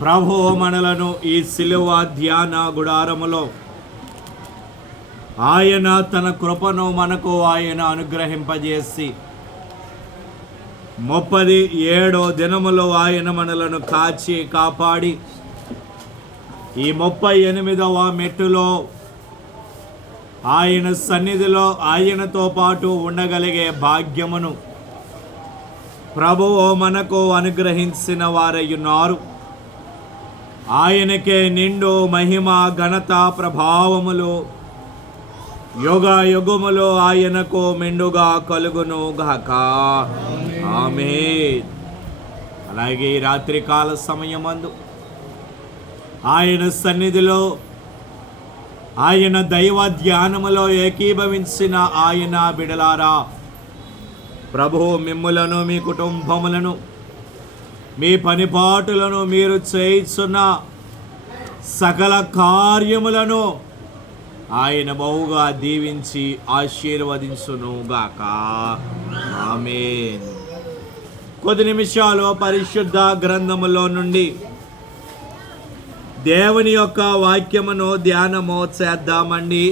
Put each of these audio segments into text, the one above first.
ప్రభువు మనలను ఈ సిలువ ధ్యాన గుడారములో ఆయన తన కృపను మనకు ఆయన అనుగ్రహింపజేసి 37వ దినములో ఆయన మనలను కాచి కాపాడి ఈ 38వ మెట్టులో ఆయన సన్నిధిలో ఆయనతో పాటు ఉండగలిగే భాగ్యమును ప్రభువు మనకు అనుగ్రహించిన వారయ్యున్నారు. ఆయనకే నిండు మహిమ ఘనత ప్రభావములు యుగ యుగములు ఆయనకు మెండుగా కలుగును గాక. ఆమేన్. అలాగే ఈ రాత్రికాల సమయమందు ఆయన సన్నిధిలో ఆయన దైవ ధ్యానములో ఏకీభవించిన ఆయన బిడలారా, ప్రభువు మిమ్ములను మీ కుటుంబములను మీ పనిపాటులను మీరు చేయుచున్న సకల కార్యములను ఆయన బహుగా దీవించి ఆశీర్వదించును గాక. ఆమేన్. కొద్ది నిమిషాలు పరిశుద్ధ గ్రంథములో నుండి దేవుని యొక్క వాక్యమును ధ్యానము చేద్దామండి.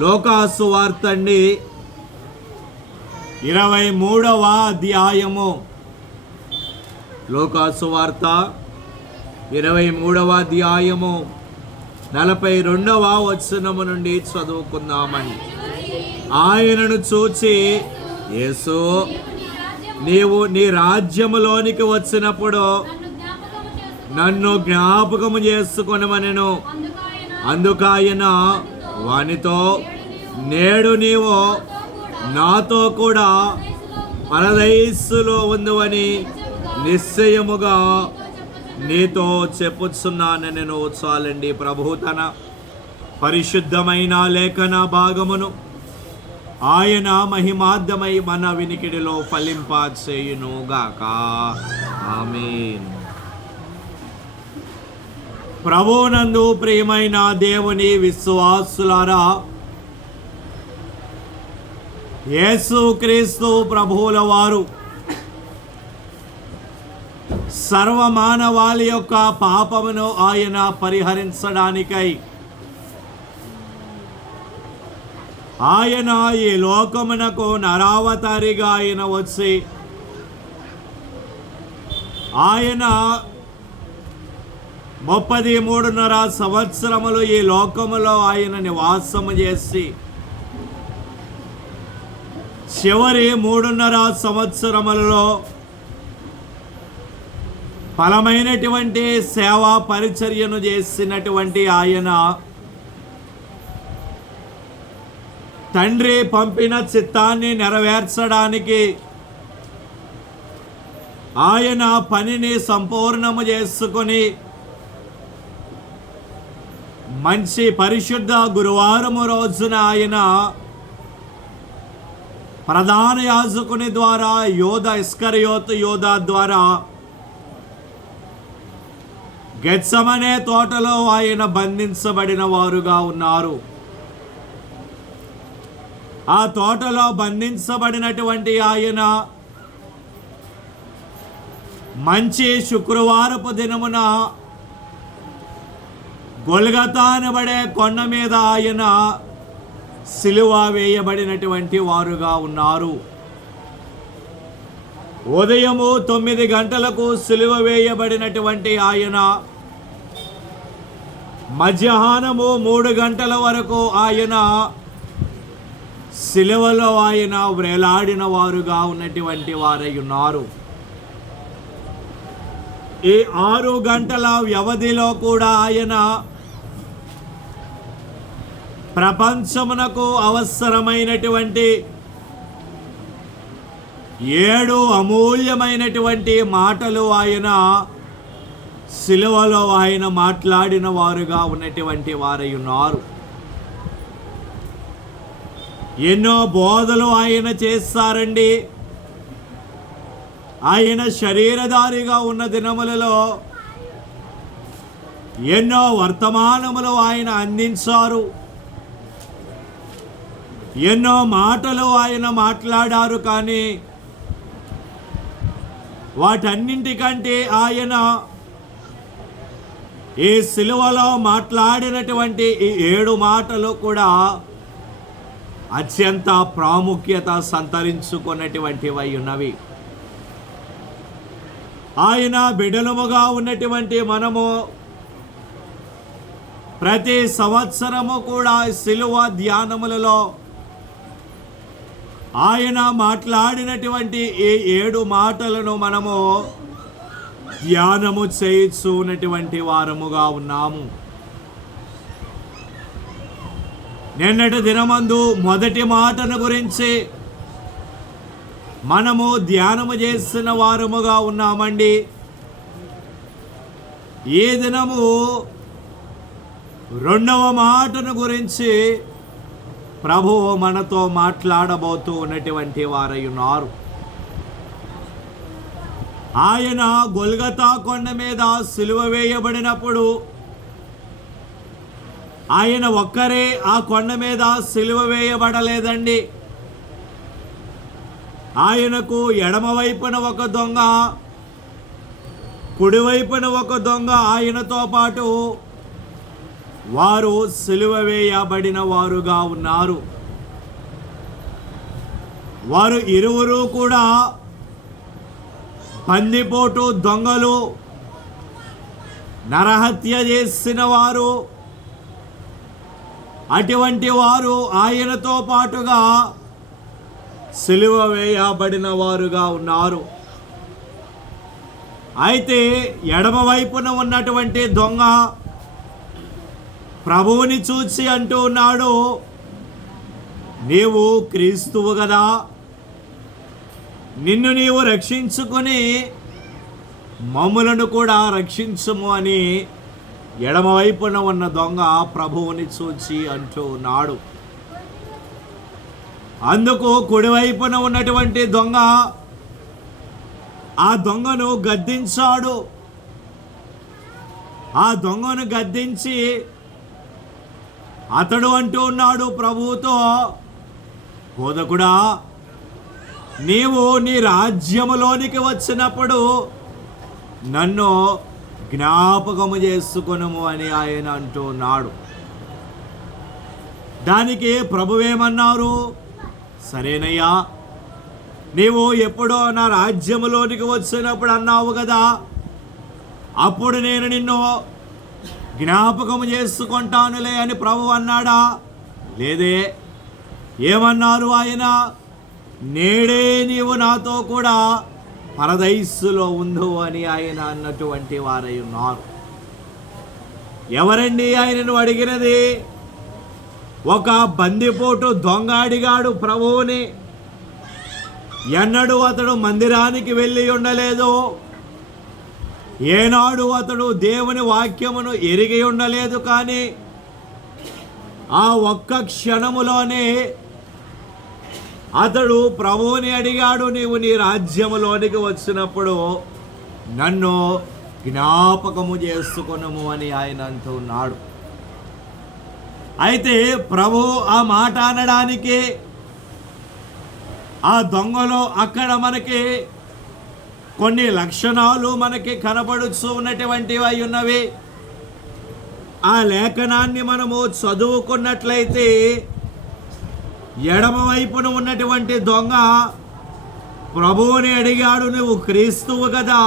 లూకాసు వార్త అండి 23వ అధ్యాయము. లూకాసు వార్త 23వ అధ్యాయము 42వ వచనము నుండి చదువుకుందామని. ఆయనను చూచి యేసు, నీవు నీ రాజ్యములోనికి వచ్చినప్పుడు నన్ను జ్ఞాపకము చేసుకొనమనెను. అందుకాయన వానితో, నేడు నీవు నాతో కూడా పరదైస్సులో ఉందువని నిశ్చయముగా నీతో చెప్పుచున్నాను నేను. చాలండి. ప్రభు తన పరిశుద్ధమైన లేఖన భాగమును ఆయన మహిమార్థమై మన వినికిడిలో ఫలింప చేయును గాక. ఆమేన్. ప్రభువునందు ప్రియమైన దేవుని విశ్వాసులారా, యేసుక్రీస్తు ప్రభువుల వారు సర్వమానవాళి యొక్క పాపమును ఆయన పరిహరించడానికై ఆయన ఈ లోకమునకు నరావతారిగా ఆయన వచ్చి ఆయన 33.5 సంవత్సరములు ఈ లోకములో ఆయన నివాసము చేసి చివరి 3.5 సంవత్సరములలో ఫలమైనటువంటి సేవా పరిచర్యను చేసినటువంటి ఆయన తండ్రి పంపిన చిత్తాన్ని నెరవేర్చడానికి ఆయన పనిని సంపూర్ణము చేసుకొని మంచి పరిశుద్ధ గురువారము రోజున ఆయన ప్రధాన యాజకుని ద్వారా ఇస్కరియోతు యోధ ద్వారా గెత్సెమనే తోటలో ఆయన బంధించబడిన వారుగా ఉన్నారు. ఆ తోటలో బంధించబడినటువంటి ఆయన మంచి శుక్రవారపు దినమున గొల్గతా అనబడే కొండ మీద ఆయన సిలువ వేయబడినటువంటి వారుగా ఉన్నారు. ఉదయము 9 గంటలకు సిలువ వేయబడినటువంటి ఆయన మధ్యాహ్నము 3 గంటల వరకు ఆయన సిలువలో ఆయన వ్రేలాడిన వారుగా ఉన్నటువంటి వారై ఉన్నారు. ఈ 6 గంటల వ్యవధిలో కూడా ఆయన ప్రపంచమునకు అవసరమైనటువంటి 7 అమూల్యమైనటువంటి మాటలు ఆయన సిలువలో ఆయన మాట్లాడిన వారుగా ఉన్నటువంటి వారై ఉన్నారు. ఎన్నో బోధలు ఆయన చేస్తారండి. ఆయన శరీరధారిగా ఉన్న దినములలో ఎన్నో వర్తమానములు ఆయన అందించారు. ఎన్నో మాటలు ఆయన మాట్లాడారు. కానీ వాటన్నింటికంటే ఆయన ఈ సిలువలో మాట్లాడినటువంటి ఈ 7 మాటలు కూడా అత్యంత ప్రాముఖ్యత సంతరించుకున్నటువంటివై ఉన్నవి. ఆయన బిడలముగా ఉన్నటువంటి మనము ప్రతి సంవత్సరము కూడా సిలువ ధ్యానములలో ఆయన మాట్లాడినటువంటి ఈ 7 మాటలను మనము ధ్యానము చేయుచున్నటువంటి వారముగా ఉన్నాము. నిన్నటి దినమందు మొదటి మాటను గురించి మనము ధ్యానము చేస్తున్న వారముగా ఉన్నామండి. ఈ దినము రెండవ మాటను గురించి ప్రభువు మనతో మాట్లాడబోతూ ఉన్నటువంటి వారై ఉన్నారు. ఆయన గొల్గతా కొండ మీద సిలువ వేయబడినప్పుడు ఆయన ఒక్కరే ఆ కొండ మీద సిలువ వేయబడలేదండి. ఆయనకు ఎడమవైపున ఒక దొంగ, కుడివైపున ఒక దొంగ ఆయనతో పాటు వారు సిలువ వేయబడిన వారుగా ఉన్నారు. వారు ఇరువురు కూడా బందిపోటు దొంగలు, నరహత్య చేసిన వారు. అటువంటి వారు ఆయనతో పాటుగా సిలువ వేయబడిన వారుగా ఉన్నారు. అయితే ఎడమ వైపున ఉన్నటువంటి దొంగ ప్రభువుని చూసి అంటూ ఉన్నాడు, నీవు క్రీస్తువు కదా, నిన్ను నీవు రక్షించుకొని మమ్ములను కూడా రక్షించుము అని ఎడమవైపున ఉన్న దొంగ ప్రభువుని చూచి అంటూ ఉన్నాడు. అందుకు కుడివైపున ఉన్నటువంటి దొంగ ఆ దొంగను గద్దించాడు. ఆ దొంగను గద్దించి అతడు అంటూ ఉన్నాడు ప్రభువుతో, బోధకుడా, నీవు నీ రాజ్యములోనికి వచ్చినప్పుడు నన్ను జ్ఞాపకము చేసుకొనుము అని ఆయన అంటూ ఉన్నాడు. దానికి ప్రభువేమన్నారు, సరేనయ్యా, నీవు ఎప్పుడో నా రాజ్యములోనికి వచ్చినప్పుడు అన్నావు కదా, అప్పుడు నేను నిన్ను జ్ఞాపకము చేసుకుంటానులే అని ప్రభు అన్నాడా? లేదే. ఏమన్నారు ఆయన? నేడే నీవు నాతో కూడా పరదైస్సులో ఉండు అని ఆయన అన్నటువంటి వారై ఉన్నారు. ఎవరండి ఆయనను అడిగినది? ఒక బందిపోటు దొంగ అడిగాడు ప్రభువుని. ఎన్నడూ అతడు మందిరానికి వెళ్ళి ఉండలేదు. ఏనాడు అతడు దేవుని వాక్యమును ఎరిగి ఉండలేదు. కానీ ఆ ఒక్క క్షణములోనే అతడు ప్రభువుని అడిగాడు, నీవు నీ రాజ్యములోనికి వచ్చినప్పుడు నన్ను జ్ఞాపకము చేసుకొనుము అని ఆయన అంటూ ఉన్నాడు. అయితే ప్రభు ఆ మాట అనడానికి ఆ దొంగలో అక్కడ మనకి కొన్ని లక్షణాలు మనకి కనపడుతూ ఉన్నటువంటివి అయి ఉన్నవి. ఆ లేఖనాన్ని మనము చదువుకున్నట్లయితే ఎడమ వైపున ఉన్నటువంటి దొంగ ప్రభువుని అడిగాడు, నువ్వు క్రీస్తువు కదా,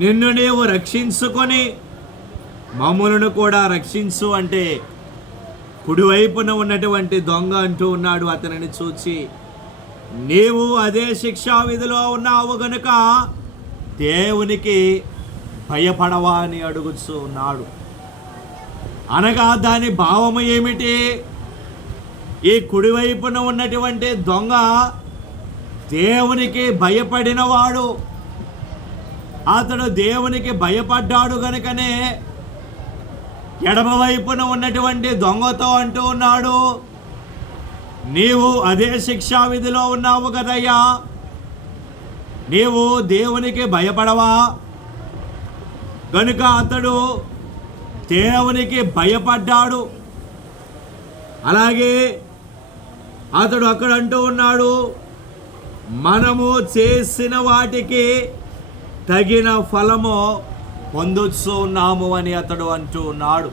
నిన్ను నీవు రక్షించుకొని మమ్ములను కూడా రక్షించు అంటే, కుడివైపున ఉన్నటువంటి దొంగ అంటూ ఉన్నాడు అతనిని చూచి, నీవు అదే శిక్షా విధిలో ఉన్నావు గనుక దేవునికి భయపడవా అని అడుగుతూ ఉన్నాడు. అనగా దాని భావము ఏమిటి? ఈ కుడివైపున ఉన్నటువంటి దొంగ దేవునికి భయపడినవాడు. అతడు దేవునికి భయపడ్డాడు గనుకనే ఎడమవైపున ఉన్నటువంటి దొంగతో అంటూ ఉన్నాడు, నీవు అదే శిక్షా విధిలో ఉన్నావు కదయ్యా, నీవు దేవునికి భయపడవా? కనుక అతడు దేవునికి భయపడ్డాడు. అలాగే అతడు అక్కడ అంటూ ఉన్నాడు, మనము చేసిన వాటికి తగిన ఫలము పొందుతూ ఉన్నాము అని అతడు అంటూ ఉన్నాడు.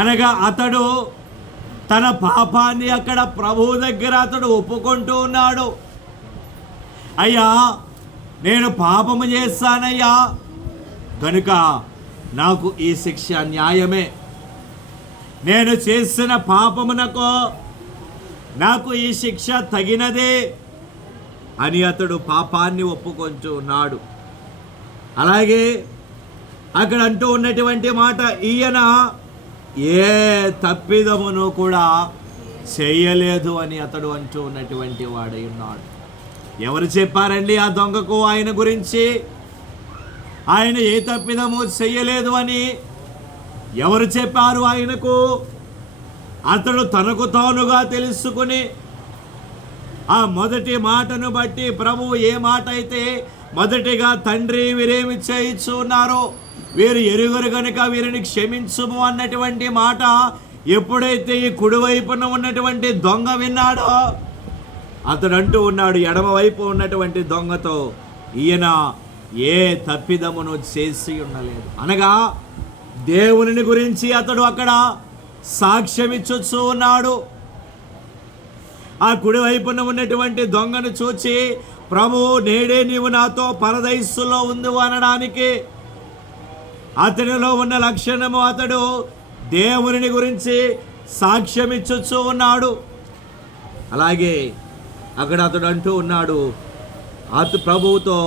అనగా అతడు తన పాపాన్ని అక్కడ ప్రభువు దగ్గర అతడు ఒప్పుకుంటూ ఉన్నాడు. అయ్యా, నేను పాపము చేస్తానయ్యా, కనుక నాకు ఈ శిక్ష న్యాయమే. నేను చేసిన పాపమునకు నాకు ఈ శిక్ష తగినదే అని అతడు పాపాన్ని ఒప్పుకుంటూ ఉన్నాడు. అలాగే అక్కడ అంటూ ఉన్నటువంటి మాట, ఈయన ఏ తప్పిదమును కూడా చేయలేదు అని అతడు అంటూ ఉన్నటువంటి వాడై ఉన్నాడు. ఎవరు చెప్పారండి ఆ దొంగకు ఆయన గురించి? ఆయన ఏ తప్పిదము చెయ్యలేదు అని ఎవరు చెప్పారు ఆయనకు? అతడు తనకు తానుగా తెలుసుకుని ఆ మొదటి మాటను బట్టి ప్రభువు ఏ మాట అయితే మొదటిగా తండ్రి వీరేమి చేయుచున్నారో వీరు ఎరుగరు గనుక వీరిని క్షమించుము అన్నటువంటి మాట ఎప్పుడైతే ఈ కుడివైపున ఉన్నటువంటి దొంగ విన్నాడో అతడు అంటూ ఉన్నాడు ఎడమవైపు ఉన్నటువంటి దొంగతో, ఈయన ఏ తప్పిదమును చేసి ఉండలేదు. అనగా దేవుని గురించి అతడు అక్కడ సాక్ష్యమిచ్చు ఉన్నాడు. ఆ కుడివైపున ఉన్నటువంటి దొంగను చూచి, ప్రభు నేడే నీవు నాతో పరదైస్సులో ఉంది అనడానికి అతనిలో ఉన్న లక్షణము అతడు దేవుని గురించి సాక్ష్యమిచ్చు ఉన్నాడు. అలాగే అక్కడ అతడు అంటూ ఉన్నాడు ప్రభువుతో,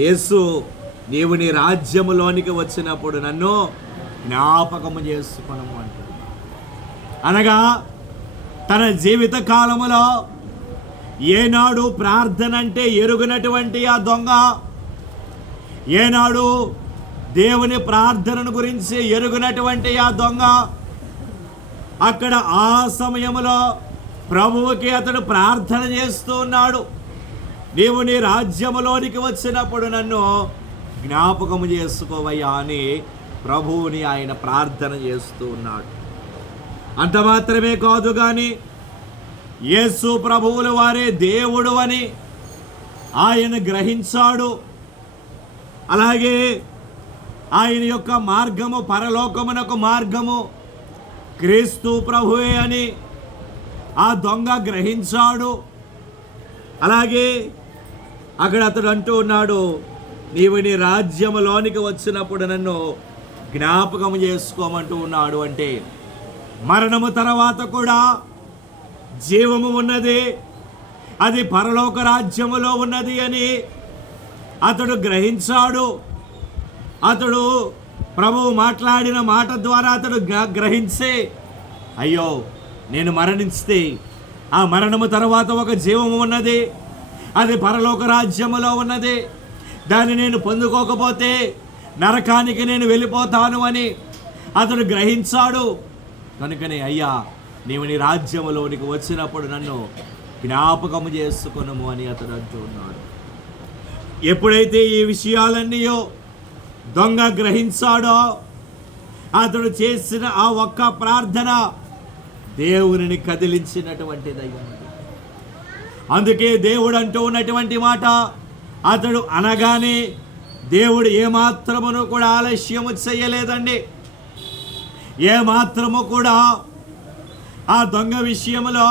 యేసు నీవు నీ రాజ్యములోనికి వచ్చినప్పుడు నన్ను జ్ఞాపకము చేసుకొనము అంటాడు. అనగా తన జీవిత కాలములో ఏనాడు ప్రార్థన అంటే ఎరుగనటువంటి ఆ దొంగ, ఏనాడు దేవుని ప్రార్థనను గురించి ఎరుగనటువంటి ఆ దొంగ అక్కడ ఆ సమయంలో ప్రభువుకి అతడు ప్రార్థన చేస్తూ ఉన్నాడు. నీవు నీ రాజ్యములోనికి వచ్చినప్పుడు నన్ను జ్ఞాపకము చేసుకోవయ్యా అని ప్రభువుని ఆయన ప్రార్థన చేస్తూ ఉన్నాడు. అంత మాత్రమే కాదు కానీ యేసు ప్రభువుల వారే దేవుడు అని ఆయన గ్రహించాడు. అలాగే ఆయన యొక్క మార్గము పరలోకమునకు మార్గము క్రీస్తు ప్రభువే అని ఆ దొంగ గ్రహించాడు. అలాగే అక్కడ అతడు అంటూ ఉన్నాడు, నీవు నీ రాజ్యములోనికి వచ్చినప్పుడు నన్ను జ్ఞాపకం చేసుకోమంటూ ఉన్నాడు. అంటే మరణము తర్వాత కూడా జీవము ఉన్నది, అది పరలోక రాజ్యములో ఉన్నది అని అతడు గ్రహించాడు. అతడు ప్రభువు మాట్లాడిన మాట ద్వారా అతడు గ్రహించి, అయ్యో నేను మరణిస్తే ఆ మరణము తర్వాత ఒక జీవము ఉన్నది, అది పరలోక రాజ్యములో ఉన్నది, దాన్ని నేను పొందుకోకపోతే నరకానికి నేను వెళ్ళిపోతాను అని అతడు గ్రహించాడు. కనుకనే అయ్యా నీవు నీ రాజ్యములోనికి వచ్చినప్పుడు నన్ను జ్ఞాపకము చేసుకొనుము అని అతడు అంటూ ఉన్నాడు. ఎప్పుడైతే ఈ విషయాలన్నీ దొంగ గ్రహించాడో అతడు చేసిన ఆ ఒక్క ప్రార్థన దేవునిని కదిలించినటువంటిదయ్యింది. అందుకే దేవుడు అంటూ ఉన్నటువంటి మాట, అతడు అనగానే దేవుడు ఏమాత్రమును కూడా ఆలస్యము చేయలేదండి. ఏమాత్రము కూడా ఆ దొంగ విషయంలో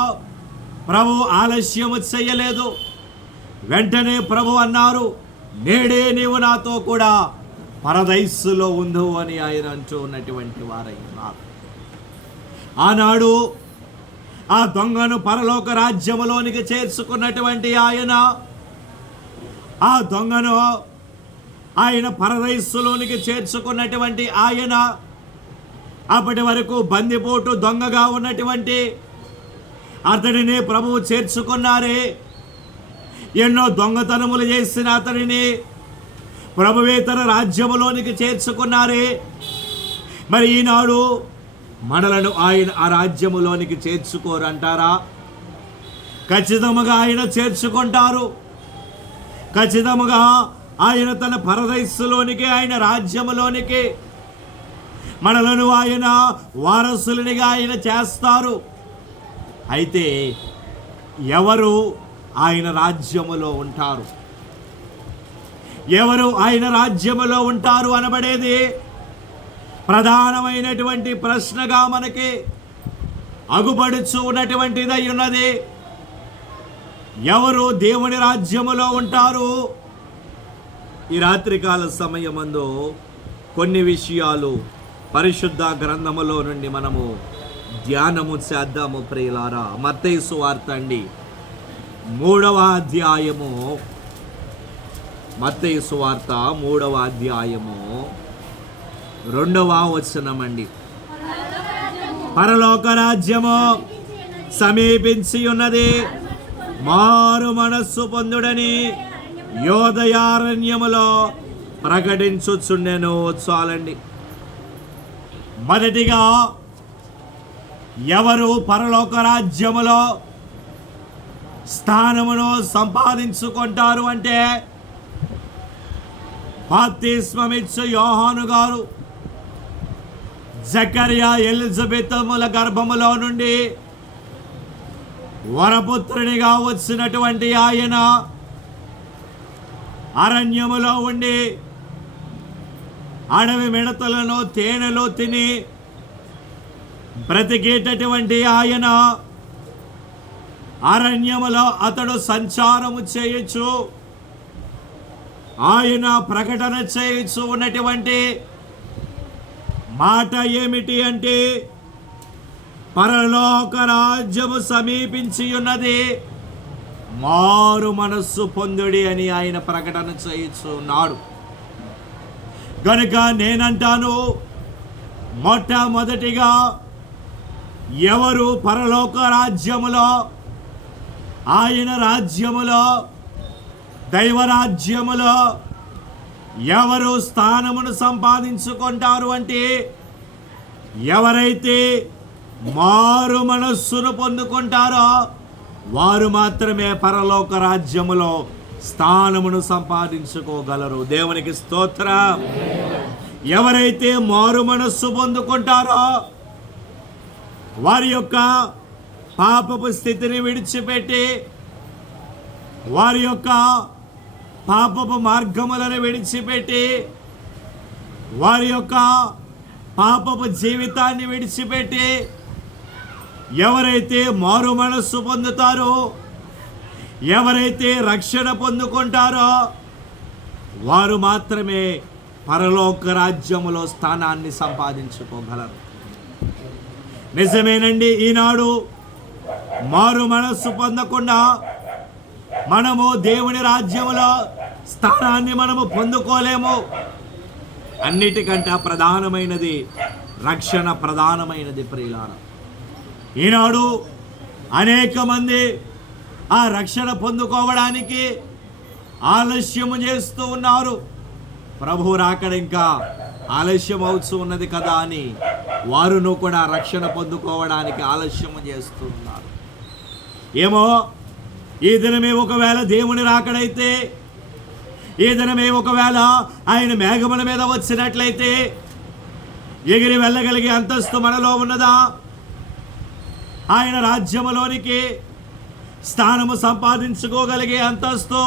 ప్రభు ఆలస్యము చేయలేదు. వెంటనే ప్రభు అన్నారు, నేడే నీవు నాతో కూడా పరదైస్సులో ఉండు అని ఆయన అంటూ ఉన్నటువంటి వారైనారు. ఆనాడు ఆ దొంగను పరలోక రాజ్యములోనికి చేర్చుకున్నటువంటి ఆయన ఆ దొంగను ఆయన పరదైస్సులోనికి చేర్చుకున్నటువంటి ఆయన అప్పటి వరకు బందిపోటు దొంగగా ఉన్నటువంటి అతడిని ప్రభువు చేర్చుకున్నారే. ఎన్నో దొంగతనములు చేసిన అతడిని ప్రభువే తన రాజ్యములోనికి చేర్చుకున్నారే. మరి ఈనాడు మనలను ఆయన ఆ రాజ్యములోనికి చేర్చుకోరంటారా? ఖచ్చితంగా ఆయన చేర్చుకుంటారు. ఖచ్చితంగా ఆయన తన పరదైస్సులోనికి, ఆయన రాజ్యములోనికి మనలను ఆయన వారసులనిగా ఆయన చేస్తారు. అయితే ఎవరు ఆయన రాజ్యములో ఉంటారు? ఎవరు ఆయన రాజ్యములో ఉంటారు అనబడేది ప్రధానమైనటువంటి ప్రశ్నగా మనకి అగుపడుచు ఉన్నటువంటిదై ఉన్నది. ఎవరు దేవుని రాజ్యములో ఉంటారు? ఈ రాత్రికాల సమయమందు కొన్ని విషయాలు పరిశుద్ధ గ్రంథములో నుండి మనము ధ్యానము చేద్దాము ప్రియులారా. మత్తయి సువార్త అండి 3వ అధ్యాయము, మత్తయి సువార్త 3వ అధ్యాయము 2వ వచనం అండి. పరలోక రాజ్యము సమీపించి ఉన్నది, మారు మనస్సు పొందుడని యోదయారణ్యములో ప్రకటించుచుండెను. చాలండి. మొదటిగా ఎవరు పరలోక రాజ్యములో స్థానమును సంపాదించుకుంటారు అంటే బాప్తిస్మమిచ్చు యోహాను గారు జకర్యా ఎలిజబెతముల గర్భములో నుండి వరపుత్రునిగా వచ్చినటువంటి ఆయన అరణ్యములో ఉండి అడవి మిడతలను తేనెలు తిని బ్రతికేటటువంటి ఆయన అరణ్యములో అతడు సంచారము చేయొచ్చు, ఆయన ప్రకటన చేయొచ్చు ఉన్నటువంటి మాట ఏమిటి అంటే పరలోక రాజ్యము సమీపించి ఉన్నది, మారు మనస్సు పొందుడి అని ఆయన ప్రకటన చేయుచున్నాడు. కనుక నేనంటాను, మొట్టమొదటిగా ఎవరు పరలోక రాజ్యములో, ఆయన రాజ్యములో, దైవరాజ్యములో ఎవరు స్థానమును సంపాదించుకుంటారు అంటే ఎవరైతే మారు మనస్సును పొందుకుంటారో వారు మాత్రమే పరలోక రాజ్యములో స్థానమును సంపాదించుకోగలరు. దేవునికి స్తోత్రం. ఎవరైతే మారు మనస్సు పొందుకుంటారో వారి యొక్క పాపపు స్థితిని విడిచిపెట్టి, వారి యొక్క పాపపు మార్గములను విడిచిపెట్టి, వారి యొక్క పాపపు జీవితాన్ని విడిచిపెట్టి ఎవరైతే మారు మనస్సు పొందుతారో, ఎవరైతే రక్షణ పొందుకుంటారో వారు మాత్రమే పరలోక రాజ్యములో స్థానాన్ని సంపాదించుకోగలరు. నిజమేనండి, ఈనాడు మారు మనస్సు పొందకుండా మనము దేవుని రాజ్యములో స్థానాన్ని మనము పొందుకోలేము. అన్నిటికంటే ప్రధానమైనది రక్షణ, ప్రధానమైనది ప్రియులారా. ఈనాడు అనేక మంది ఆ రక్షణ పొందుకోవడానికి ఆలస్యము చేస్తూ ఉన్నారు. ప్రభు రాకడ ఇంకా ఆలస్యం అవుతూ ఉన్నది కదా అని వారును కూడా రక్షణ పొందుకోవడానికి ఆలస్యము చేస్తూ ఉన్నారు. ఏమో, ఈ దినమే ఒకవేళ దేవుని రాకడైతే, ఈ దినమే ఒకవేళ ఆయన మేఘముల మీద వచ్చినట్లయితే ఎగిరి వెళ్ళగలిగే అంతస్తు మనలో ఉన్నదా? ఆయన రాజ్యములోనికి స్థానము సంపాదించుకోగలిగే అంతస్తు,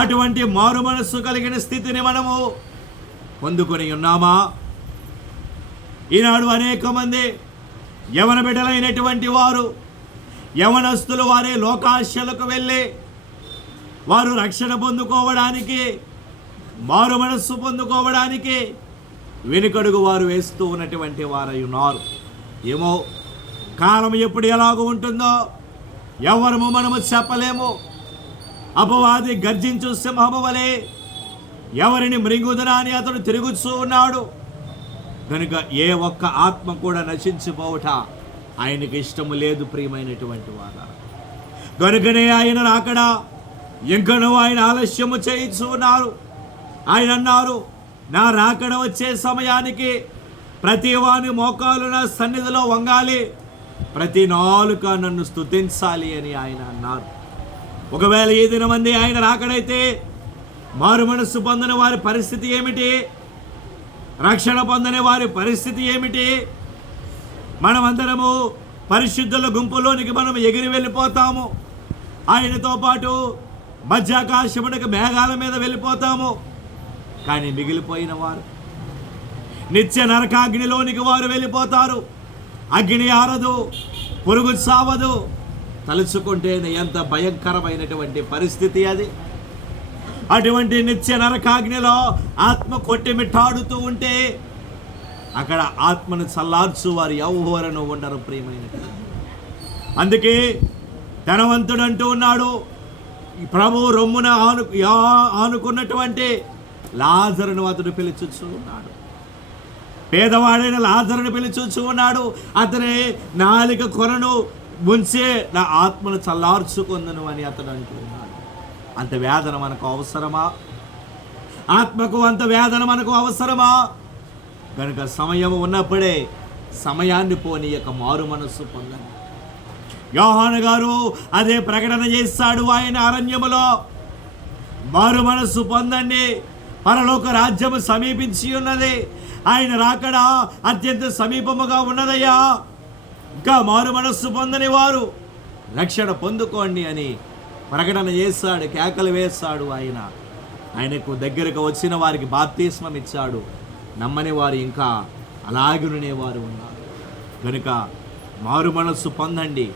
అటువంటి మారు మనస్సు కలిగిన స్థితిని మనము పొందుకొని ఉన్నామా? ఈనాడు అనేక మంది యవన బిడ్డలైనటువంటి వారు, యవనస్తులు వారే లోకాశలకు వెళ్ళి వారు రక్షణ పొందుకోవడానికి, మారు మనస్సు పొందుకోవడానికి వెనుకడుగు వారు వేస్తూ ఉన్నటువంటి వారై ఉన్నారు. ఏమో, కాలం ఎప్పుడు ఎలాగో ఉంటుందో ఎవరము మనము చెప్పలేము. అపవాది గర్జించు సింహము వలె ఎవరిని మృంగుదునా అని అతడు తిరుగుతూ ఉన్నాడు. కనుక ఏ ఒక్క ఆత్మ కూడా నశించిపోవట ఆయనకి ఇష్టము లేదు ప్రియమైనటువంటి వారు. కనుకనే ఆయన రాకడ ఇంకనూ ఆయన ఆలస్యము చేయించు ఉన్నారు. ఆయన అన్నారు, నా రాకడ వచ్చే సమయానికి ప్రతి వాని మోకాలు నా సన్నిధిలో వంగాలి, ప్రతి నాలుక నన్ను స్తుతించాలి అని ఆయన అన్నారు. ఒకవేళ ఈ దినమంది ఆయన రాకడైతే మారు మనస్సు పొందని వారి పరిస్థితి ఏమిటి? రక్షణ పొందని వారి పరిస్థితి ఏమిటి? మనమందరము పరిశుద్ధుల గుంపులోనికి మనం ఎగిరి వెళ్ళిపోతాము. ఆయనతో పాటు మధ్యాకాశమునకు మేఘాల మీద వెళ్ళిపోతాము. కానీ మిగిలిపోయిన వారు నిత్య నరకాగ్నిలోనికి వారు వెళ్ళిపోతారు. అగ్ని ఆరదు, పురుగు సావదు. తలుచుకుంటేనే ఎంత భయంకరమైనటువంటి పరిస్థితి అది. అటువంటి నిత్య నరకాగ్నిలో ఆత్మ కొట్టిమిట్టాడుతూ ఉంటే అక్కడ ఆత్మను చల్లార్చు వారు ఎవరను ఉండరు ప్రియమైనటువంటి. అందుకే ధనవంతుడు అంటూ ఉన్నాడు, ప్రభు రొమ్మున ఆనుకున్నటువంటి లాజరును అతడు పిలుచుచూ ఉన్నాడు. పేదవాడైన లాజరును పిలుచుచూ ఉన్నాడు. అతని నాలిక కొనను ముంచే నా ఆత్మను చల్లార్చుకుందను అని అతడు అంటూ ఉన్నాడు. అంత వేదన మనకు అవసరమా? ఆత్మకు అంత వేదన మనకు అవసరమా? కనుక సమయం ఉన్నప్పుడే సమయాన్ని పోనీయక మారు మనస్సు పొందండి. యోహాను గారు అదే ప్రకటన చేస్తాడు ఆయన అరణ్యములో. మారు మనస్సు పొందండి, పరలోక రాజ్యము సమీపించి ఉన్నది, ఆయన రాకడా అత్యంత సమీపముగా ఉన్నదయ్యా, ఇంకా మారు మనస్సు పొందని వారు రక్షణ పొందుకోండి అని ప్రకటన చేస్తాడు, కేకలు వేస్తాడు. ఆయనకు దగ్గరకు వచ్చిన వారికి బాప్తిస్మం ఇచ్చాడు. నమ్మని వారు ఇంకా అలాగునే వారు ఉన్నారు. కనుక మారు మనస్సు పొందండి,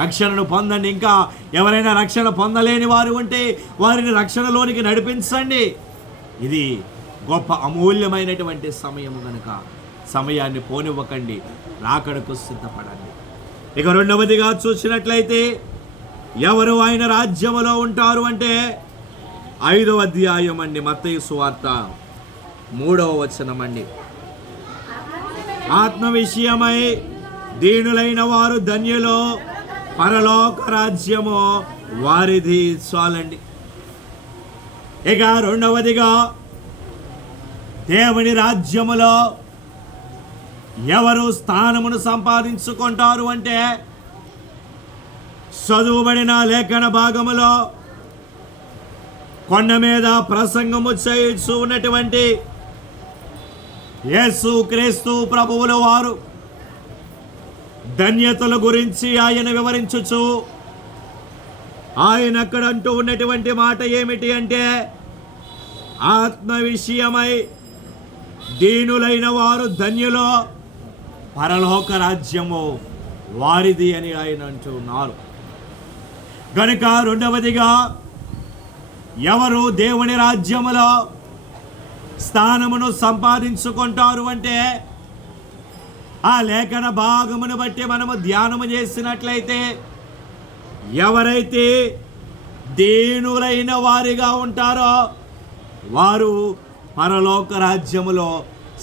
రక్షణను పొందండి. ఇంకా ఎవరైనా రక్షణ పొందలేని వారు ఉంటే వారిని రక్షణలోనికి నడిపించండి. ఇది గొప్ప అమూల్యమైనటువంటి సమయం కనుక సమయాన్ని పోనివ్వకండి, రాకడకు సిద్ధపడండి. ఇక రెండవదిగా చూసినట్లయితే ఎవరు ఆయన రాజ్యములో ఉంటారు అంటే 5వ అధ్యాయం అండి, మత్తయి సువార్త 3వ వచనం అండి. ఆత్మ విషయమై దీనులైన వారు ధన్యులు, పరలోక రాజ్యము వారిది. చాలండి. ఇక రెండవదిగా దేవుని రాజ్యములో ఎవరు స్థానమును సంపాదించుకుంటారు అంటే చదువుబడిన లేఖన భాగములో కొండ మీద ప్రసంగము చేస్తూ ఉన్నటువంటి యేసు క్రీస్తు ప్రభువుల వారు ధన్యతల గురించి ఆయన వివరించుచు ఆయన అక్కడ అంటూ ఉన్నటువంటి మాట ఏమిటి అంటే ఆత్మ విషయమై దీనులైన వారు ధన్యులు, పరలోక రాజ్యము వారిది అని ఆయన అంటున్నారు. గనుక రెండవదిగా ఎవరు దేవుని రాజ్యములో స్థానమును సంపాదించుకుంటారు అంటే ఆ లేఖన భాగమును బట్టి మనము ధ్యానము చేసినట్లయితే ఎవరైతే దీనులైన వారిగా ఉంటారో వారు పరలోక రాజ్యములో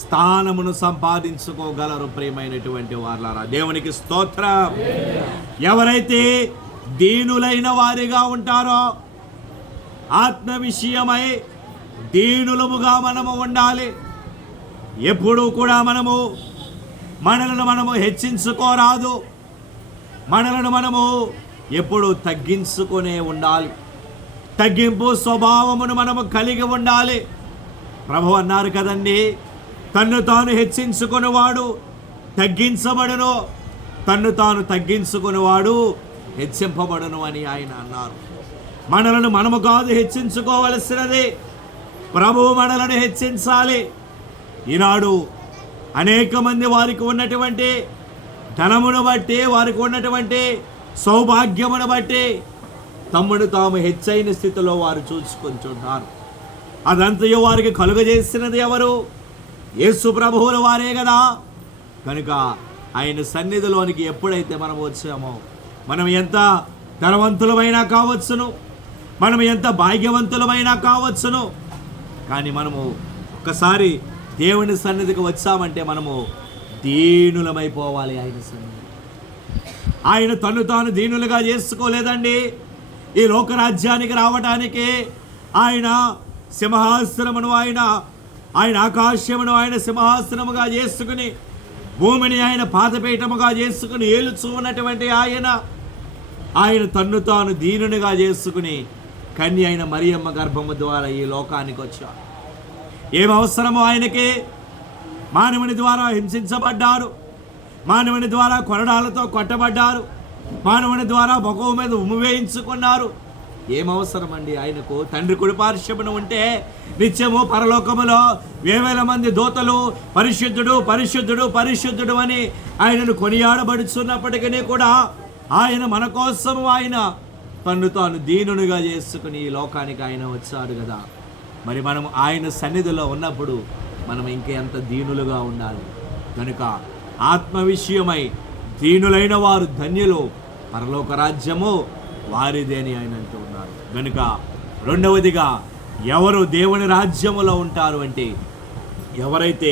స్థానమును సంపాదించుకోగలరు. ప్రియమైనటువంటి వారలారా, దేవునికి స్తోత్రం. ఎవరైతే దీనులైన వారిగా ఉంటారో, ఆత్మ విషయమై దీనులముగా మనము ఉండాలి. ఎప్పుడూ కూడా మనలను మనము హెచ్చించుకోరాదు, మనలను మనము ఎప్పుడు తగ్గించుకునే ఉండాలి. తగ్గింపు స్వభావమును మనము కలిగి ఉండాలి. ప్రభు అన్నారు కదండి, తన్ను తాను హెచ్చించుకునేవాడు తగ్గించబడును, తన్ను తాను తగ్గించుకునేవాడు హెచ్చింపబడును అని ఆయన అన్నారు. మనలను మనము కాదు హెచ్చించుకోవలసినది, ప్రభువు మనలను హెచ్చించాలి. ఈనాడు అనేక మంది వారికి ఉన్నటువంటి ధనమును బట్టి, వారికి ఉన్నటువంటి సౌభాగ్యమును బట్టి తమ్ముడు తాము హెచ్చైన స్థితిలో వారు చూసుకుంటున్నారు. అదంతయు వారికి కలుగజేసినది ఎవరు? యేసు ప్రభువుల వారే కదా. కనుక ఆయన సన్నిధిలోనికి ఎప్పుడైతే మనం వచ్చామో, మనం ఎంత ధనవంతులమైనా కావచ్చును, మనం ఎంత భాగ్యవంతులమైనా కావచ్చును, కానీ మనము ఒక్కసారి దేవుని సన్నిధికి వచ్చామంటే మనము దీనులమైపోవాలి. ఆయన సన్నిధి ఆయన తను తాను దీనులుగా చేసుకోలేదండి. ఈ లోకరాజ్యానికి రావడానికి ఆయన సింహాసనమును ఆయన ఆకాశమును ఆయన సింహాసనముగా చేసుకుని, భూమిని ఆయన పాదపీఠముగా చేసుకుని ఏలుచూ ఉన్నటువంటి ఆయన తన్ను తాను దీనునిగా చేసుకుని కన్య అయిన మరియమ్మ గర్భము ద్వారా ఈ లోకానికి వచ్చాడు. ఏం అవసరమో ఆయనకి? మానవుని ద్వారా హింసించబడ్డారు, మానవుని ద్వారా కొరడాలతో కొట్టబడ్డారు, మానవుని ద్వారా బొగవు మీద ఉమ్ము వేయించుకున్నారు, ఏమవసరం అండి ఆయనకు? తండ్రి కుడి పార్శ్వమున ఉంటే నిత్యము పరలోకములో వేవేల మంది దూతలు పరిశుద్ధుడు పరిశుద్ధుడు పరిశుద్ధుడు అని ఆయనను కొనియాడబడుచున్నప్పటికీ కూడా ఆయన మన కోసము ఆయన తన్ను తాను దీనునిగా చేసుకుని ఈ లోకానికి ఆయన వచ్చాడు కదా. మరి మనం ఆయన సన్నిధిలో ఉన్నప్పుడు మనం ఇంకెంత దీనులుగా ఉండాలి. కనుక ఆత్మ విషయమై దీనులైన వారు ధన్యులు, పరలోక రాజ్యము వారిదే అని ఆయన అంటూ ఉన్నారు. కనుక రెండవదిగా ఎవరు దేవుని రాజ్యములో ఉంటారు అంటే ఎవరైతే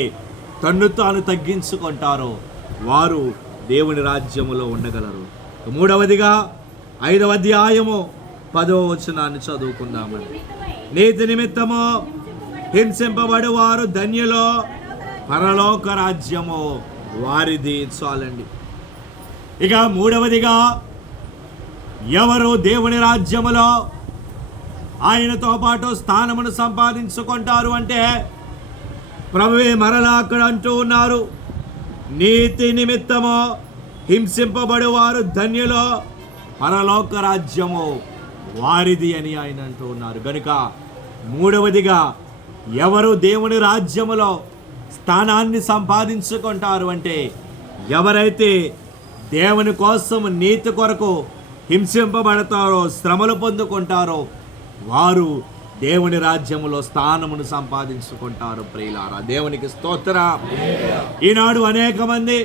తన్ను తాను తగ్గించుకుంటారో వారు దేవుని రాజ్యములో ఉండగలరు. మూడవదిగా 5వ అధ్యాయము 10వ వచనాన్ని చదువుకుందామండి. నీతి నిమిత్తము హింసింపబడు వారు ధన్యులో, పరలోక రాజ్యము వారిది. చాలండి. ఇక మూడవదిగా ఎవరు దేవుని రాజ్యములో ఆయనతో పాటు స్థానమును సంపాదించుకుంటారు అంటే ప్రభువే మరలా అక్కడ అంటూ ఉన్నారు, నీతి నిమిత్తము హింసింపబడు వారు ధన్యులో, పరలోక రాజ్యము వారిది అని ఆయన అంటూ ఉన్నారు. కనుక మూడవదిగా ఎవరు దేవుని రాజ్యములో స్థానాన్ని సంపాదించుకుంటారు అంటే ఎవరైతే దేవుని కోసం నీతి కొరకు హింసింపబడతారో, శ్రమలు పొందుకుంటారో వారు దేవుని రాజ్యములో స్థానమును సంపాదించుకుంటారు. ప్రియులారా, దేవునికి స్తోత్రం. ఈనాడు అనేక మంది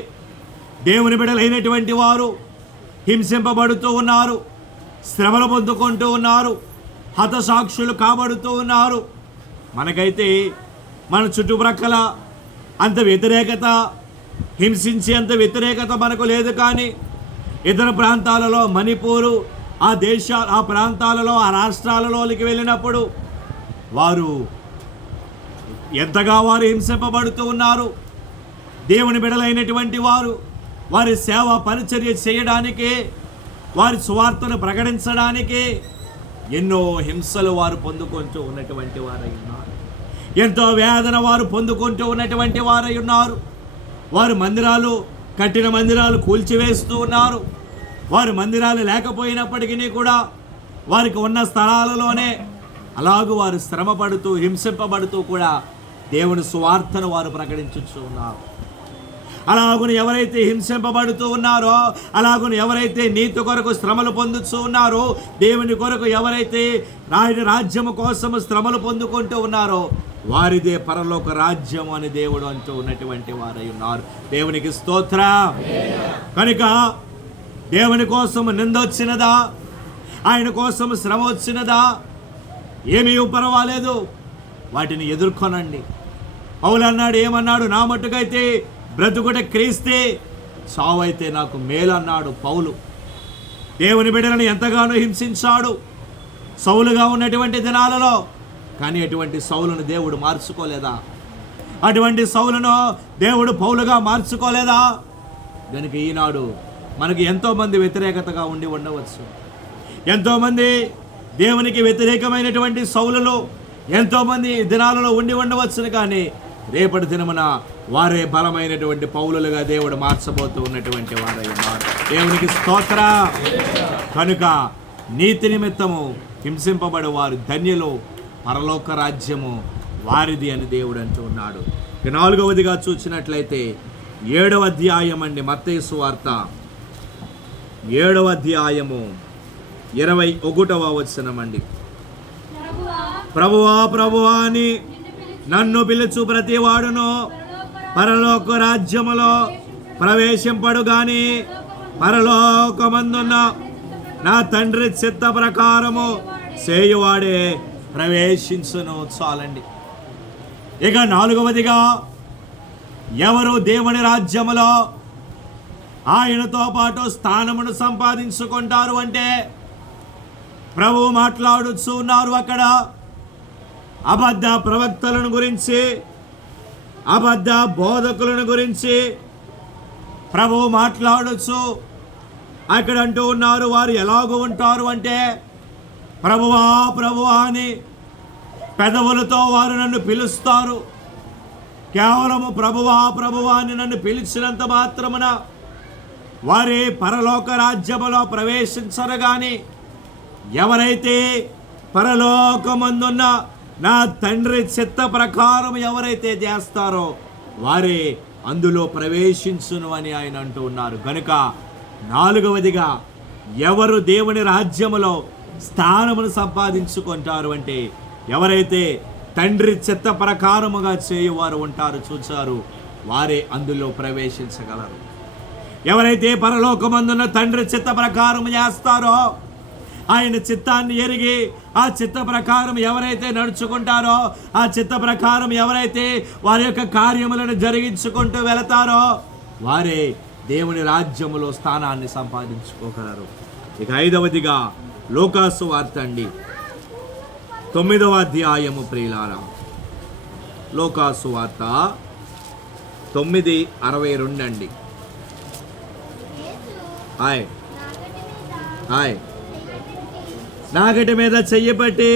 దేవుని బిడ్డలైనటువంటి వారు హింసింపబడుతూ ఉన్నారు, శ్రమలు పొందుకుంటూ ఉన్నారు, హతసాక్షులు కాబడుతూ ఉన్నారు. మనకైతే మన చుట్టుప్రక్కల అంత వ్యతిరేకత, హింసించేంత వ్యతిరేకత మనకు లేదు. కానీ ఇతర ప్రాంతాలలో మణిపూరు ఆ ప్రాంతాలలో ఆ రాష్ట్రాలలోకి వెళ్ళినప్పుడు వారు ఎంతగా వారు హింసింపబడుతూ ఉన్నారు. దేవుని బిడ్డలైనటువంటి వారు వారి సేవ పరిచర్య చేయడానికి, వారి సువార్తను ప్రకటించడానికి ఎన్నో హింసలు వారు పొందుకుంటూ ఉన్నటువంటి వారై ఉన్నారు. ఎంతో వేదన వారు పొందుకుంటూ ఉన్నటువంటి వారై ఉన్నారు. వారు మందిరాలు కట్టిన మందిరాలు కూల్చివేస్తూ ఉన్నారు. వారు మందిరాలు లేకపోయినప్పటికీ కూడా వారికి ఉన్న స్థలాలలోనే అలాగూ వారు శ్రమపడుతూ హింసింపబడుతూ కూడా దేవుని సువార్తను వారు ప్రకటించుతూ ఉన్నారు. అలాగును ఎవరైతే హింసింపబడుతూ ఉన్నారో, అలాగును ఎవరైతే నీతి కొరకు శ్రమలు పొందుతూ ఉన్నారో, దేవుని కొరకు ఎవరైతే రాజ్యము కోసము శ్రమలు పొందుకుంటూ ఉన్నారో వారిదే పరలోక రాజ్యం అని దేవుడు అంటూ ఉన్నటువంటి వారై ఉన్నారు. దేవునికి స్తోత్రం. కనుక దేవుని కోసం నిందొచ్చినదా, ఆయన కోసం శ్రమ వచ్చినదా, ఏమీ పర్వాలేదు, వాటిని ఎదుర్కొనండి. పౌలు అన్నాడు, ఏమన్నాడు? నా మట్టుకైతే బ్రతుకుట క్రీస్తే, చావైతే నాకు మేలు అన్నాడు పౌలు. దేవుని బిడ్డలను ఎంతగానో హింసించాడు సౌలుగా ఉన్నటువంటి దినాలలో. కానీ అటువంటి సౌలును దేవుడు మార్చుకోలేదా? అటువంటి సౌలును దేవుడు పౌలుగా మార్చుకోలేదా? కనుక ఈనాడు మనకి ఎంతోమంది వ్యతిరేకతగా ఉండి ఉండవచ్చు. ఎంతోమంది దేవునికి వ్యతిరేకమైనటువంటి సౌలులు ఎంతోమంది దినాలలో ఉండి ఉండవచ్చును. కానీ రేపటి దినమున వారే బలమైనటువంటి పౌలులుగా దేవుడు మార్చబోతూ ఉన్నటువంటి వారై ఉన్నారు. దేవునికి స్తోత్రం. కనుక నీతి నిమిత్తము హింసింపబడు వారు ధన్యులు, పరలోక రాజ్యము వారిది అని దేవుడు అంటూ ఉన్నాడు. 4వదిగా చూసినట్లయితే 7వ అధ్యాయం అండి, మత్తయి సువార్త 7వ అధ్యాయము 21వ వచనం అండి. ప్రభువా ప్రభువా అని నన్ను పిలుచు ప్రతి వాడును పరలోక రాజ్యములో ప్రవేశింపడు గాని పరలోకమందున్న నా తండ్రి చిత్త ప్రకారము చేయువాడే ప్రవేశించును. చాలండి. ఇక 4వదిగా ఎవరు దేవుని రాజ్యములో ఆయనతో పాటు స్థానమును సంపాదించుకుంటారు అంటే ప్రభువు మాట్లాడుతూ ఉన్నారు అక్కడ అబద్ధ ప్రవక్తలను గురించి, అబద్ధ బోధకులను గురించి ప్రభువు మాట్లాడుతూ అక్కడ అంటూ ఉన్నారు. వారు ఎలాగో ఉంటారు అంటే ప్రభువా ప్రభువా అని పెదవులతో వారు నన్ను పిలుస్తారు. కేవలము ప్రభువా ప్రభువా అని నన్ను పిలిచినంత మాత్రమున వారి పరలోక రాజ్యములో ప్రవేశించరు. కానీ ఎవరైతే పరలోకమందున్న నా తండ్రి చిత్త ప్రకారం ఎవరైతే చేస్తారో వారే అందులో ప్రవేశించును అని ఆయన అంటూ ఉన్నారు. కనుక 4వదిగా ఎవరు దేవుని రాజ్యములో స్థానమును సంపాదించుకుంటారు అంటే ఎవరైతే తండ్రి చిత్త ప్రకారముగా చేయువారు ఉంటారు చూచారు, వారే అందులో ప్రవేశించగలరు. ఎవరైతే పరలోకమందున్న తండ్రి చిత్త ప్రకారం చేస్తారో, ఆయన చిత్తాన్ని ఎరిగి ఆ చిత్త ప్రకారం ఎవరైతే నడుచుకుంటారో, ఆ చిత్త ప్రకారం ఎవరైతే వారి యొక్క కార్యములను జరిగించుకుంటూ వెళతారో వారే దేవుని రాజ్యములో స్థానాన్ని సంపాదించుకోగలరు. ఇక 5వదిగా లూకాసు వార్త అండి, 9వ అధ్యాయము ప్రియులారా. లూకాసు వార్త 9:62 అండి. హాయ్ హాయ్ నాగటి మీద చెయ్యబట్టి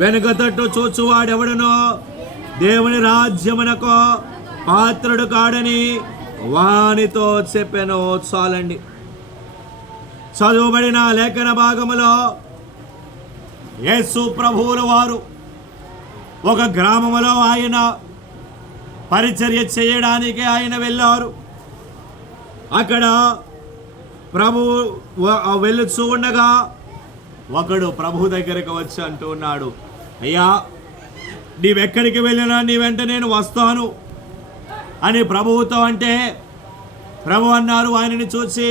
వెనుక తట్టు చూచువాడెవడనో దేవుని రాజ్యమునకు పాత్రుడు కాడని వానితో చెప్పాను. చాలండి. చదువుబడిన లేఖన భాగములో యేసు ప్రభువుల వారు ఒక గ్రామములో ఆయన పరిచర్య చేయడానికి ఆయన వెళ్ళారు. అక్కడ ప్రభువు వెళ్ళుచూ ఉండగా ఒకడు ప్రభు దగ్గరికి వచ్చి అంటూ ఉన్నాడు, అయ్యా నీవెక్కడికి వెళ్ళినా నీ వెంట నేను వస్తాను అని ప్రభువుతో అంటే, ప్రభు అన్నారు, ఆయనని చూసి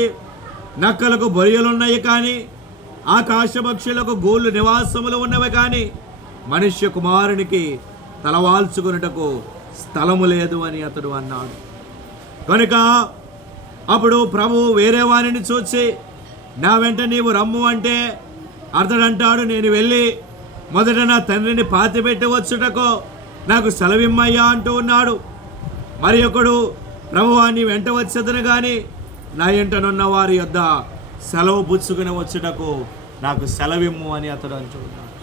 నక్కలకు బొరియలున్నాయి కానీ ఆకాశ పక్షులకు గూళ్ళు నివాసములు ఉన్నవి కానీ మనుష్య కుమారునికి తలవాల్చుకున్నటకు స్థలము లేదు అని అతడు అన్నాడు. కనుక అప్పుడు ప్రభు వేరే వారిని చూసి నా వెంట నీవు రమ్ము అంటే అతడు అంటాడు, నేను వెళ్ళి మొదట నా తండ్రిని పాతిపెట్టి వచ్చుటకు నాకు సెలవిమ్మయ్యా అంటూ ఉన్నాడు. మరి ఒకడు ప్రభువా నీ వెంట వచ్చేదను కానీ నా ఎంటనున్న వారి యొద్ద సెలవు పుచ్చుకుని వచ్చుటకు నాకు సెలవిమ్ము అని అతడు అంటూ ఉన్నాడు.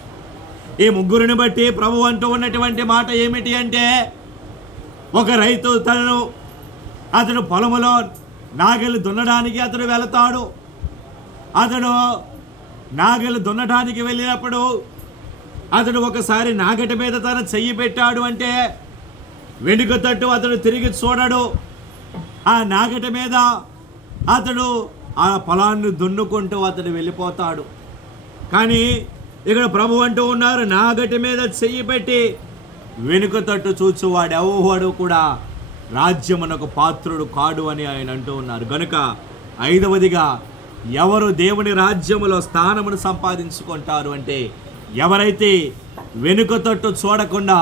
ఈ ముగ్గురిని బట్టి ప్రభు అంటూ ఉన్నటువంటి మాట ఏమిటి అంటే, ఒక రైతు అతడు పొలములో నాగలి దున్నడానికి అతడు వెళతాడు. అతడు నాగలి దున్నడానికి వెళ్ళినప్పుడు అతడు ఒకసారి నాగటి మీద తన చెయ్యి పెట్టాడు అంటే వెనుక తట్టు అతడు తిరిగి చూడడు. ఆ నాగటి మీద అతడు ఆ పొలాన్ని దున్నుకుంటూ అతడు వెళ్ళిపోతాడు. కానీ ఇక్కడ ప్రభు అంటూ ఉన్నారు, నాగటి మీద చెయ్యి పెట్టి వెనుక తట్టు చూచువాడు ఎవడు కూడా రాజ్యమునకు పాత్రుడు కాడు అని ఆయన అంటూ ఉన్నారు. కనుక 5వదిగా ఎవరు దేవుని రాజ్యములో స్థానమును సంపాదించుకుంటారు అంటే ఎవరైతే వెనుక తట్టు చూడకుండా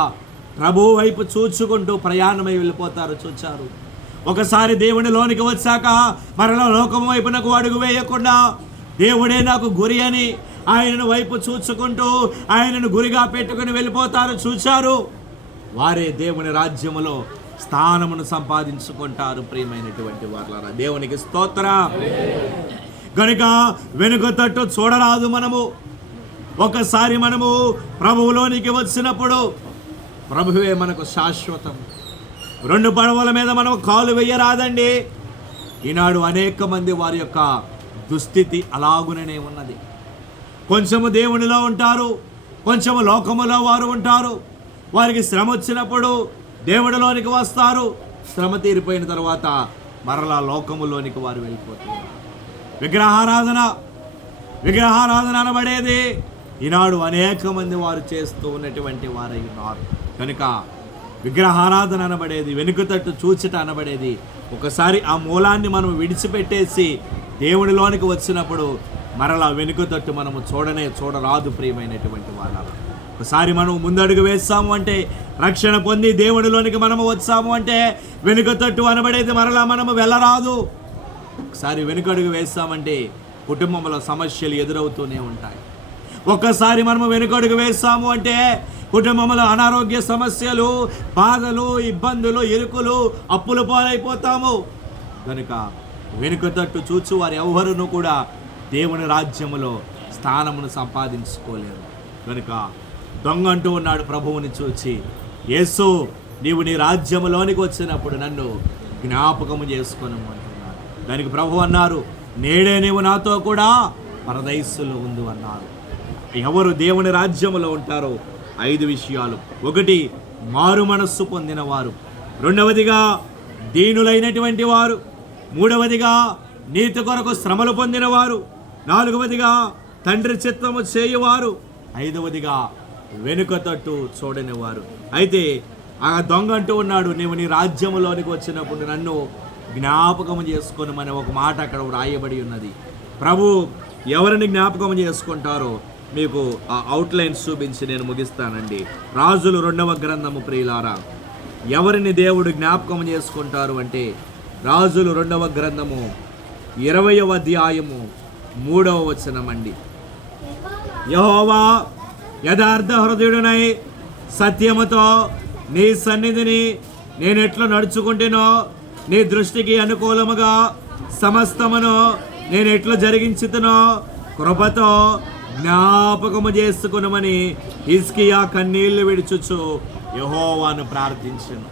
ప్రభువు వైపు చూచుకుంటూ ప్రయాణమై వెళ్ళిపోతారు. చూచారు, ఒకసారి దేవునిలోనికి వచ్చాక మరలా లోకం వైపునకు అడుగు వేయకుండా దేవుడే నాకు గురి అని ఆయనను వైపు చూచుకుంటూ ఆయనను గురిగా పెట్టుకుని వెళ్ళిపోతారు. చూచారు, వారే దేవుని రాజ్యములో స్థానమును సంపాదించుకుంటారు. ప్రియమైనటువంటి వారలారా, దేవునికి స్తోత్రం. కనుక వెనుక తట్టు చూడరాదు. ఒకసారి మనము ప్రభువులోనికి వచ్చినప్పుడు ప్రభువే మనకు శాశ్వతం. 2 పడవల మీద మనం కాలు వేయరాదండి. ఈనాడు అనేక మంది వారి యొక్క దుస్థితి అలాగుననే ఉన్నది. కొంచెము దేవునిలో ఉంటారు, కొంచెము లోకములో వారు ఉంటారు. వారికి శ్రమ వచ్చినప్పుడు దేవుడిలోనికి వస్తారు, శ్రమ తీరిపోయిన తర్వాత మరలా లోకములోనికి వారు వెళ్ళిపోతున్నారు. విగ్రహారాధన అనబడేది ఈనాడు అనేక మంది వారు చేస్తూ ఉన్నటువంటి వారై ఉన్నారు. కనుక విగ్రహారాధన అనబడేది, వెనుక తట్టు చూచుట అనబడేది, ఒకసారి ఆ మూలాన్ని మనం విడిచిపెట్టేసి దేవునిలోనికి వచ్చినప్పుడు మరలా వెనుక తట్టు మనము చూడరాదు. ప్రియమైనటువంటి వాళ్ళ, ఒకసారి మనం ముందడుగు వేస్తాము అంటే, రక్షణ పొంది దేవుడిలోనికి మనము వచ్చాము అంటే వెనుక తట్టు అనబడేది మరలా మనము వెళ్ళరాదు. ఒకసారి వెనుకడుగు వేస్తామంటే కుటుంబంలో సమస్యలు ఎదురవుతూనే ఉంటాయి. ఒక్కసారి మనము వెనుకడుగు వేస్తాము అంటే కుటుంబంలో అనారోగ్య సమస్యలు, బాధలు, ఇబ్బందులు, ఇరుకులు, అప్పుల పాలైపోతాము. కనుక వెనుక తట్టు చూచు వారు ఎవరును కూడా దేవుని రాజ్యములో స్థానమును సంపాదించుకోలేరు. కనుక దొంగ అంటూ ఉన్నాడు ప్రభువుని చూచి, యేసు నీవు నీ రాజ్యములోనికి వచ్చినప్పుడు నన్ను జ్ఞాపకము చేసుకొను అంటున్నాడు. దానికి ప్రభు అన్నారు, నేడే నీవు నాతో కూడా పరదైస్సులో ఉంది అన్నారు. ఎవరు దేవుని రాజ్యములో ఉంటారో 5 విషయాలు. 1, మారు మనస్సు పొందినవారు. 2వదిగా దీనులైనటువంటి వారు. 3వదిగా నీతి కొరకు శ్రమలు పొందినవారు. 4వదిగా తండ్రి చిత్తము చేయువారు. 5వదిగా వెనుక తట్టు చూడనివారు. అయితే ఆ దొంగ అంటూ ఉన్నాడు, నీవు నీ రాజ్యములోనికి వచ్చినప్పుడు నన్ను జ్ఞాపకం చేసుకోనమని ఒక మాట అక్కడ వ్రాయబడి ఉన్నది. ప్రభు ఎవరిని జ్ఞాపకం చేసుకుంటారో మీకు ఆ అవుట్లైన్స్ చూపించి నేను ముగిస్తానండి. రాజులు 2వ గ్రంథము ప్రియులారా, ఎవరిని దేవుడు జ్ఞాపకం చేసుకుంటారు అంటే రాజులు 2వ గ్రంథము 20వ అధ్యాయము 3వ వచనం అండి. యెహోవా యథార్థ హృదయుడనై సత్యముతో నీ సన్నిధిని నేనెట్లా నడుచుకుంటేనో నీ దృష్టికి అనుకూలముగా సమస్తమును నేను ఎట్లా జరిగించుతునో కృపతో జ్ఞాపకము చేసుకునమని హిజ్కియా కన్నీళ్లు విడుచుచు యెహోవాను ప్రార్థించెను.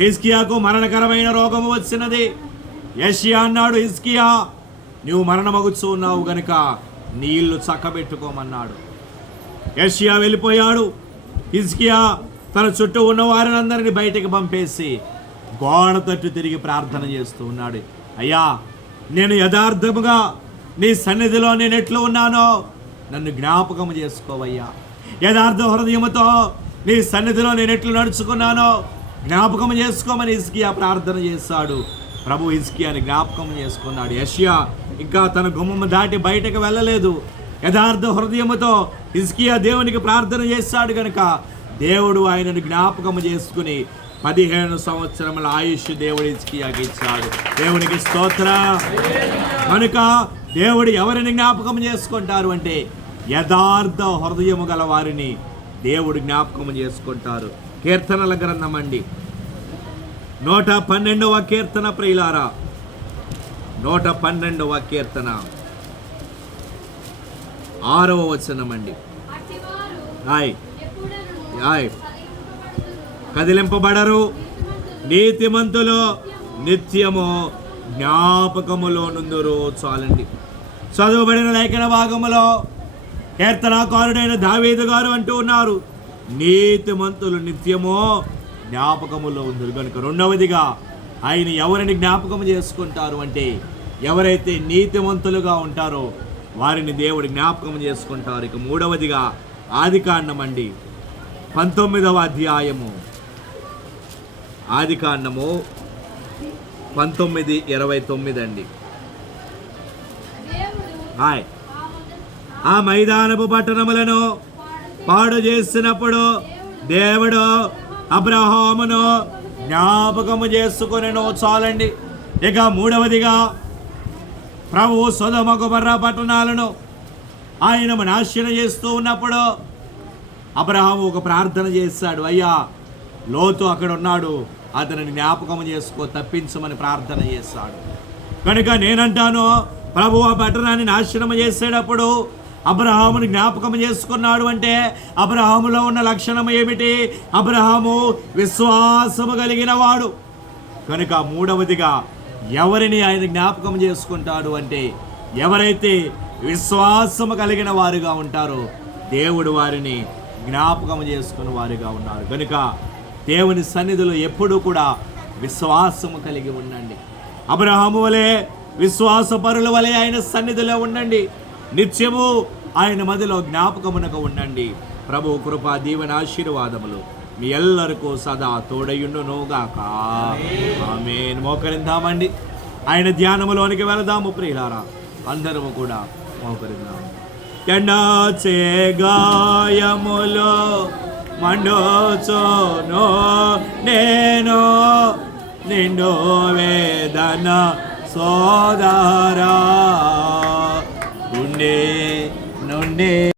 హిజ్కియాకు మరణకరమైన రోగము వచ్చినది. యెషయా అన్నాడు, హిజ్కియా నీవు మరణమగుచు ఉన్నావు గనుక నీ ఇల్లు చక్కబెట్టుకోమన్నాడు. యెషయా వెళ్ళిపోయాడు. హిజ్కియా తన చుట్టూ ఉన్న వారినందరినీ బయటికి పంపేసి గోడ తట్టు తిరిగి ప్రార్థన చేస్తూ ఉన్నాడు. అయ్యా, నేను యథార్థముగా నీ సన్నిధిలో నేను ఎట్లా ఉన్నానో నన్ను జ్ఞాపకం చేసుకోవయ్యా. యథార్థ హృదయముతో నీ సన్నిధిలో నేను ఎట్లా నడుచుకున్నానో జ్ఞాపకం చేసుకోమని హిజ్కియా ప్రార్థన చేశాడు. ప్రభు హిజ్కియాని జ్ఞాపకం చేసుకున్నాడు. యెషయా ఇంకా తన గుమ్మము దాటి బయటకు వెళ్ళలేదు. యథార్థ హృదయముతో హిజ్కియా దేవునికి ప్రార్థన చేశాడు కనుక దేవుడు ఆయనను జ్ఞాపకం చేసుకుని 15 సంవత్సరముల ఆయుష్ దేవుడు హిజ్కియాకి ఇచ్చాడు. దేవునికి స్తోత్రం. కనుక దేవుడు ఎవరిని జ్ఞాపకం చేసుకుంటారు అంటే యథార్థ హృదయము గల వారిని దేవుడు జ్ఞాపకం చేసుకుంటారు. కీర్తనల గ్రంథం అండి 112వ కీర్తన ప్రియులారా, 112వ కీర్తన 6వ వచనం అండి. కదిలింపబడరు, నీతిమంతులు నిత్యము జ్ఞాపకములో నుందురు. చాలండి. చదువుబడిన లేఖన భాగములో కీర్తనాకారుడైన దావీదు గారు అంటూ ఉన్నారు, నీతిమంతులు నిత్యము జ్ఞాపకములో ఉందరు కనుక. 2వదిగా ఆయన ఎవరిని జ్ఞాపకం చేసుకుంటారు అంటే ఎవరైతే నీతిమంతులుగా ఉంటారో వారిని దేవుడు జ్ఞాపకం చేసుకుంటారు. ఇక 3వదిగా ఆదికాండం అండి 19వ అధ్యాయము, ఆదికాండము 19:29 అండి. ఆ మైదానపు పట్టణములను పాడు చేసినప్పుడు దేవుడు అబ్రహామును జ్ఞాపకము చేసుకొనెను. చాలండి. ఇక 3వదిగా ప్రభువు సొదొమ గొమొర్రా పట్టణాలను ఆయన నాశనం చేస్తూ ఉన్నప్పుడు అబ్రహాము ఒక ప్రార్థన చేశాడు. అయ్యా, లోతు అక్కడ ఉన్నాడు, అతనిని జ్ఞాపకం చేసుకో, తప్పించమని ప్రార్థన చేశాడు. కనుక నేనంటాను, ప్రభు ఆ పట్టణాన్ని నాశనం చేసేటప్పుడు అబ్రహాముని జ్ఞాపకం చేసుకున్నాడు అంటే అబ్రహాములో ఉన్న లక్షణం ఏమిటి? అబ్రహాము విశ్వాసము కలిగిన వాడు కనుక. 3వదిగా ఎవరిని ఆయన జ్ఞాపకం చేసుకుంటాడు అంటే ఎవరైతే విశ్వాసము కలిగిన వారుగా ఉంటారో దేవుడు వారిని జ్ఞాపకం చేసుకున్న వారుగా ఉన్నారు కనుక దేవుని సన్నిధిలో ఎప్పుడూ కూడా విశ్వాసము కలిగి ఉండండి. అబ్రహాము వలె విశ్వాసపరుల వలె ఆయన సన్నిధిలో ఉండండి. నిత్యము ఆయన మదిలో జ్ఞాపకమునకు ఉండండి. ప్రభు కృపా దీవెన ఆశీర్వాదములు మీ ఎల్లరికూ సదా తోడయుండునుగాక. ఆమేన్. మోకరిందామండి. ఆయన ధ్యానములోనికి వెళదాము ప్రియులారా. అందరము కూడా మోకరిందాము. ఎండాచే గాయములో మండోచోనో నేను నిండు వేదన సోదరా నుండే